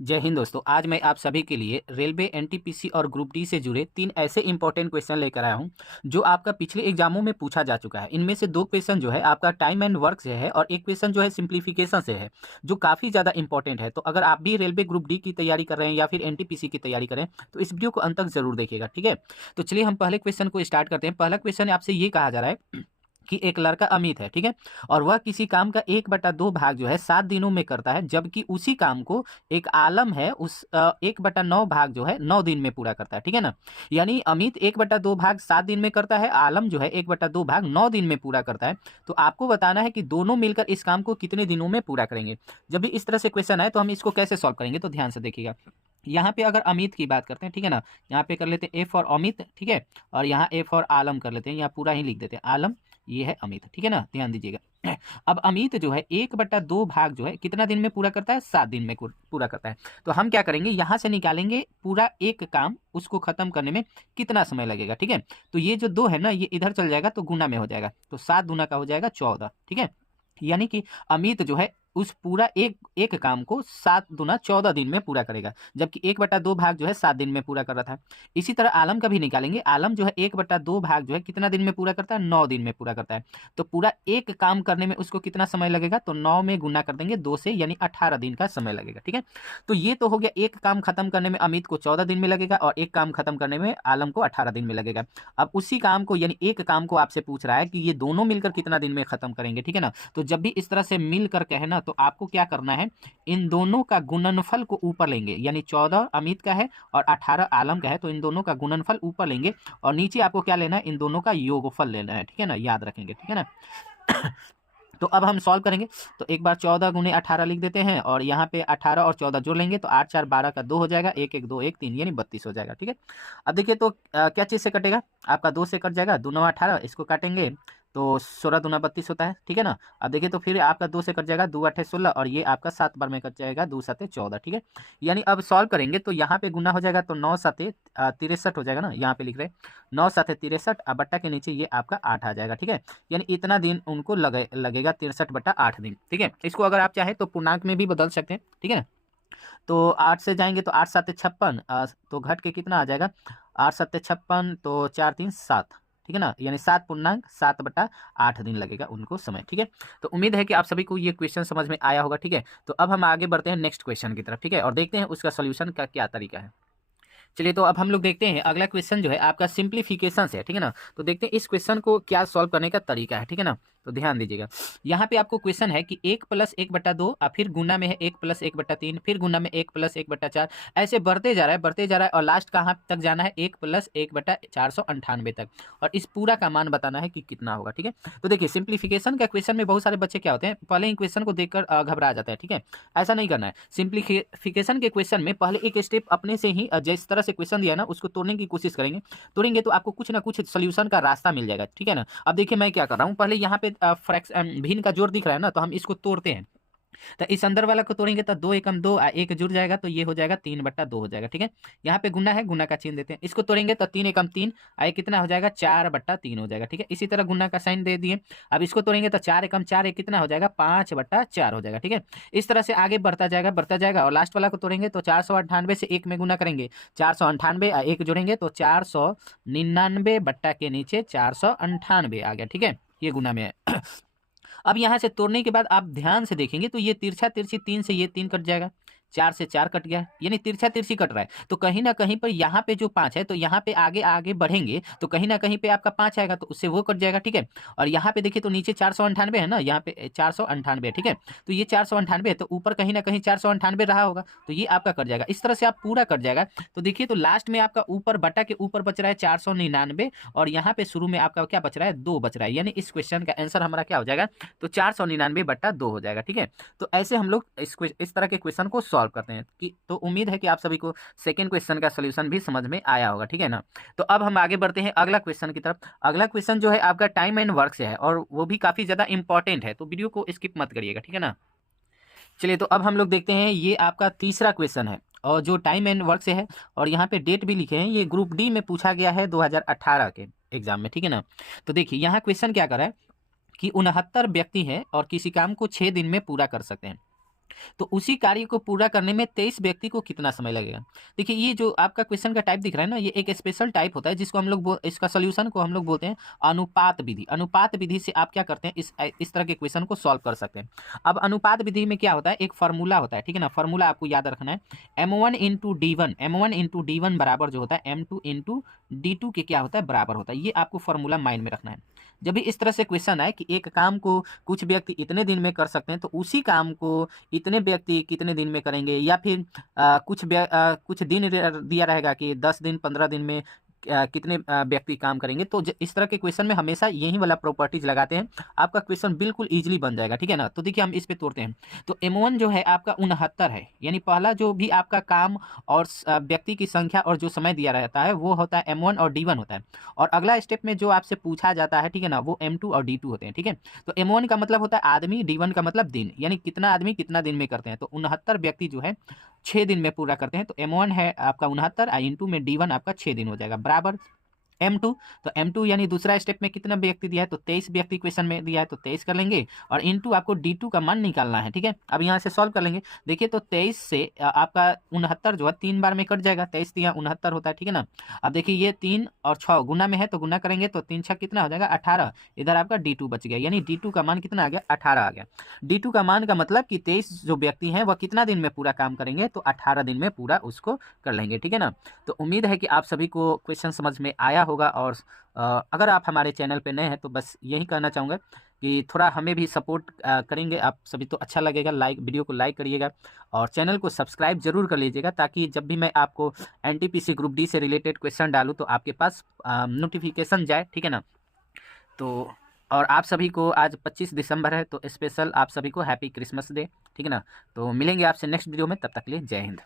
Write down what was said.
जय हिंद दोस्तों। आज मैं आप सभी के लिए रेलवे एनटीपीसी और ग्रुप डी से जुड़े 3 ऐसे इंपॉर्टेंट क्वेश्चन लेकर आया हूं जो आपका पिछले एग्जामों में पूछा जा चुका है। इनमें से 2 क्वेश्चन जो है आपका टाइम एंड वर्क से है और एक क्वेश्चन जो है सिंप्लीफिकेशन से है, जो काफ़ी ज़्यादा इंपॉर्टेंट है। तो अगर आप भी रेलवे ग्रुप डी की तैयारी कर रहे हैं या फिर एनटीपीसी की तैयारी करें तो इस वीडियो को अंत तक जरूर देखिएगा, ठीक है। तो चलिए हम पहले क्वेश्चन को स्टार्ट करते हैं। पहला क्वेश्चन आपसे ये कहा जा रहा है कि एक लड़का अमित है, ठीक है, और वह किसी काम का 1/2 भाग जो है 7 दिनों में करता है, जबकि उसी काम को एक आलम है उस 1/9 भाग जो है 9 दिन में पूरा करता है, ठीक है ना। यानी अमित 1/2 भाग 7 दिन में करता है, आलम जो है 1/2 भाग 9 दिन में पूरा करता है। तो आपको बताना है कि दोनों मिलकर इस काम को कितने दिनों में पूरा करेंगे। जब भी इस तरह से क्वेश्चन आए तो हम इसको कैसे सॉल्व करेंगे, तो ध्यान से देखिएगा। यहाँ पे अगर अमित की बात करते हैं, ठीक है ना, यहाँ पे कर लेते हैं ए फॉर अमित, ठीक है, और यहाँ ए फॉर आलम कर लेते हैं, यहाँ पूरा ही लिख देते हैं आलम, ये है अमित, ठीक है ना, ध्यान दीजिएगा। अब अमित जो है 1/2 भाग जो है कितना दिन में पूरा करता है, 7 दिन में पूरा करता है। तो हम क्या करेंगे, यहाँ से निकालेंगे पूरा एक काम, उसको खत्म करने में कितना समय लगेगा, ठीक है। तो ये जो 2 है ना, ये इधर चल जाएगा तो गुना में हो जाएगा, तो 7 दूना का हो जाएगा 14, ठीक है। यानी कि अमित जो है उस पूरा एक एक काम को 7 दूना 14 दिन में पूरा करेगा, जबकि 1/2 भाग जो है 7 दिन में पूरा कर रहा था। इसी तरह आलम का भी निकालेंगे। आलम जो है 1/2 भाग जो है कितना दिन में पूरा करता है, 9 दिन में पूरा करता है। तो पूरा एक काम करने में उसको कितना समय लगेगा, तो 9 में गुना कर देंगे 2 से, यानी 18 दिन का समय लगेगा, ठीक है। तो ये तो हो गया, एक काम खत्म करने में अमित को 14 दिन में लगेगा और एक काम खत्म करने में आलम को 18 दिन में लगेगा। अब उसी काम को, यानी एक काम को आपसे पूछ रहा है कि ये दोनों मिलकर कितना दिन में खत्म करेंगे, ठीक है ना। तो जब भी इस तरह से मिल करके है ना, तो आपको क्या करना है, इन दोनों का गुणनफल को ऊपर लेंगे, यानी 14 अमित का है और 18 आलम का है, तो इन दोनों का गुणनफल ऊपर लेंगे और नीचे आपको क्या लेना है, इन दोनों का योगफल लेना है, ठीक है ना, याद रखेंगे, ठीक है ना। तो अब हम सॉल्व करेंगे। तो एक बार 14 गुने 18 लिख देते हैं और यहाँ पे 18 और 14 जोड़ लेंगे तो 8 4 12 का 2 हो जाएगा, 1 1 2 1 3, यानी 32 हो जाएगा, ठीक है। अब देखिए तो क्या चीज़ से कटेगा, आपका 2 से कट जाएगा, 2 9 18, इसको काटेंगे तो 16 दूना 32 होता है, ठीक है ना। अब देखिए तो फिर आपका 2 से कट जाएगा, 2 8 16, और ये आपका 7 बार में कट जाएगा, 2 7 14, ठीक है। यानी अब सॉल्व करेंगे तो यहाँ पे गुना हो जाएगा तो 9 7 63 हो जाएगा ना, यहाँ पे लिख रहे हैं 9 7 63, अब बट्टा के नीचे ये आपका 8 आ जाएगा, ठीक है। यानी इतना दिन उनको लगेगा 63/8 दिन, ठीक है। इसको अगर आप चाहे तो पूर्णांक में भी बदल सकते हैं, ठीक है ना। तो 8 से जाएंगे तो 8 7 56, तो घट के कितना आ जाएगा, 8 7 56, तो 4 3 7, ठीक है ना, यानी 7/7 दिन लगेगा उनको समय, ठीक है। तो उम्मीद है कि आप सभी को ये क्वेश्चन समझ में आया होगा, ठीक है। तो अब हम आगे बढ़ते हैं नेक्स्ट क्वेश्चन की तरफ, ठीक है, और देखते हैं उसका सोल्यूशन का क्या तरीका है। चलिए तो अब हम लोग देखते हैं अगला क्वेश्चन जो है आपका सिंप्लीफिकेशन से है, ठीक है ना। तो देखते हैं इस क्वेश्चन को क्या सॉल्व करने का तरीका है, ठीक है ना। तो ध्यान दीजिएगा, यहाँ पे आपको क्वेश्चन है कि 1 + 1/2 और फिर गुना में है 1 + 1/3, फिर गुना में 1 + 1/4, ऐसे बढ़ते जा रहा है बढ़ते जा रहा है, और लास्ट कहाँ तक जाना है, 1 + 1/498 तक, और इस पूरा का मान बताना है कि कितना होगा, ठीक है। तो देखिए सिंप्लीफिकेशन का क्वेश्चन में बहुत सारे बच्चे क्या होते हैं, पहले ही क्वेश्चन को देखकर घबरा जाते हैं, ठीक है। ऐसा नहीं करना है। सिंप्लीफिकेशन के क्वेश्चन में पहले एक स्टेप अपने से ही जिस तरह से क्वेश्चन दिया ना उसको तोड़ने की कोशिश करेंगे, तोड़ेंगे तो आपको कुछ ना कुछ सोल्यूशन का रास्ता मिल जाएगा, ठीक है ना। अब देखिए मैं क्या कर रहा हूँ, पहले यहाँ पे फ्रैक्शन भिन्न का जोड़ दिख रहा है ना, तो हम इसको तोड़ते हैं। तो इस अंदर वाला को तोड़ेंगे तो 2 एकम 2, 1 जुड़ जाएगा तो ये हो जाएगा 3/2 हो जाएगा, ठीक है। यहाँ पे गुना है, गुना का चिन्ह देते हैं, इसको तोड़ेंगे तो 3 एकम 3, ये कितना हो जाएगा, 4/3 हो जाएगा, ठीक है। इसी तरह गुना का साइन दे दिए। अब इसको तोड़ेंगे तो 4 एकम 4, एक कितना हो जाएगा, 5/4 हो जाएगा, ठीक है। इस तरह से आगे बढ़ता जाएगा, और लास्ट वाला को तोड़ेंगे तो 498 से 1 में गुना करेंगे, 498, 1 जोड़ेंगे तो 499 बट्टा के नीचे 498 आ गया, ठीक है, ये गुना में है। अब यहाँ से तोड़ने के बाद आप ध्यान से देखेंगे तो ये तिरछा तिरछी 3 से ये 3 कट जाएगा, 4 से 4 कट गया, यानी तिरछा तिरछी कट रहा है। तो कहीं ना कहीं पर यहाँ पे जो 5 है, तो यहाँ पे आगे आगे बढ़ेंगे तो कहीं ना कहीं पे आपका 5 आएगा, तो उससे वो कट जाएगा, ठीक है। और यहाँ पे देखिए तो नीचे 498 है ना, यहाँ पे 498 है, ठीक है। तो ये 498 है, तो ऊपर कहीं ना कहीं 498 रहा होगा, तो ये आपका कट जाएगा। इस तरह से आप पूरा कट जाएगा। तो देखिए तो लास्ट में आपका ऊपर बटा के ऊपर बच रहा है 499, और यहाँ पे शुरू में आपका क्या बच रहा है, 2 बच रहा है, यानी इस क्वेश्चन का आंसर हमारा क्या हो जाएगा, तो 499/2 हो जाएगा, ठीक है। तो ऐसे हम लोग इस तरह के क्वेश्चन को सॉल्व करते हैं कि, तो उम्मीद है कि आप सभी को सेकंड क्वेश्चन का सॉल्यूशन भी समझ में आया होगा, ठीक है ना। तो अब हम आगे बढ़ते हैं अगला क्वेश्चन की तरफ। अगला क्वेश्चन जो है आपका टाइम एंड वर्क से है, और वो भी काफी ज्यादा इंपॉर्टेंट है, तो वीडियो को स्किप मत करिएगा, ठीक है ना। चलिए तो अब हम लोग देखते हैं, ये आपका तीसरा क्वेश्चन है और जो टाइम एंड वर्क से है, और यहाँ पे डेट भी लिखे हैं, ये ग्रुप डी में पूछा गया है 2018 के एग्जाम में, ठीक है ना। तो देखिए यहाँ क्वेश्चन क्या कर रहा है कि 69 व्यक्ति हैं और किसी काम को 6 दिन में पूरा कर सकते हैं। तो उसी कार्य को पूरा करने में 23 व्यक्ति को कितना समय लगेगा। देखिए ये जो आपका क्वेश्चन का टाइप दिख रहा है ना, ये एक स्पेशल टाइप होता है जिसको हम लोग इसका सोल्यूशन को हम लोग बोलते हैं अनुपात विधि। अनुपात विधि से आप क्या करते हैं, इस तरह के क्वेश्चन को सॉल्व कर सकते हैं। अब अनुपात विधि में क्या होता है, एक फार्मूला होता है, ठीक है ना। फार्मूला आपको याद रखना है, M1 into D1, M1 into D1 बराबर जो होता है M2 इंटू D2 के क्या होता है, बराबर होता है। ये आपको फार्मूला माइंड में रखना है। जब भी इस तरह से क्वेश्चन आए कि एक काम को कुछ व्यक्ति इतने दिन में कर सकते हैं, तो उसी काम को इतने व्यक्ति कितने दिन में करेंगे, या फिर कुछ दिन दिया रहेगा कि 10 दिन 15 दिन में कितने व्यक्ति काम करेंगे। तो इस तरह के क्वेश्चन में हमेशा यही वाला प्रॉपर्टीज लगाते हैं, आपका क्वेश्चन बिल्कुल इजीली बन जाएगा, ठीक है ना। तो देखिए हम इस पे तोड़ते हैं। तो M1 जो है आपका 69 है, यानी पहला जो भी आपका काम और व्यक्ति की संख्या और जो समय दिया रहता है वो होता है M1 और D1 होता है। और अगला स्टेप में जो आपसे पूछा जाता है, ठीक है ना, वो M2 और D2 होते हैं, ठीक है। तो M1 का मतलब होता है आदमी, D1 का मतलब दिन, यानी कितना आदमी कितना दिन में करते हैं। तो 69 व्यक्ति जो है 6 दिन में पूरा करते हैं। तो M1 है आपका 69 और इंटू में D1 आपका 6 दिन हो जाएगा, बराबर M2। तो M2 यानी दूसरा स्टेप में कितना व्यक्ति दिया है, तो 23 व्यक्ति क्वेश्चन में दिया है, तो 23 कर लेंगे। और इंटू आपको D2 का मान निकालना है, ठीक है। अब यहाँ से सॉल्व कर लेंगे। देखिए तो 23 से आपका 69 जो है 3 बार में कट जाएगा, 23 दिया 69 होता है, ठीक है ना। अब देखिए ये 3 और 6 गुना में है, तो गुना करेंगे तो 3 6 कितना हो जाएगा 18। इधर आपका D2 बच गया, यानी D2 का मान कितना आ गया, 18 आ गया। D2 का मान का मतलब कि 23 जो व्यक्ति हैं वह कितना दिन में पूरा काम करेंगे, तो 18 दिन में पूरा उसको कर लेंगे, ठीक है ना। तो उम्मीद है कि आप सभी को क्वेश्चन समझ में आया होगा। और अगर आप हमारे चैनल पे नए हैं तो बस यही कहना चाहूँगा कि थोड़ा हमें भी सपोर्ट करेंगे आप सभी तो अच्छा लगेगा। वीडियो को लाइक करिएगा और चैनल को सब्सक्राइब जरूर कर लीजिएगा, ताकि जब भी मैं आपको NTPC ग्रुप डी से रिलेटेड क्वेश्चन डालूँ तो आपके पास नोटिफिकेशन जाए, ठीक है ना। तो और आप सभी को आज 25 दिसंबर है, तो स्पेशल आप सभी को हैप्पी क्रिसमस डे, ठीक है ना। तो मिलेंगे आपसे नेक्स्ट वीडियो में, तब तक के लिए जय हिंद।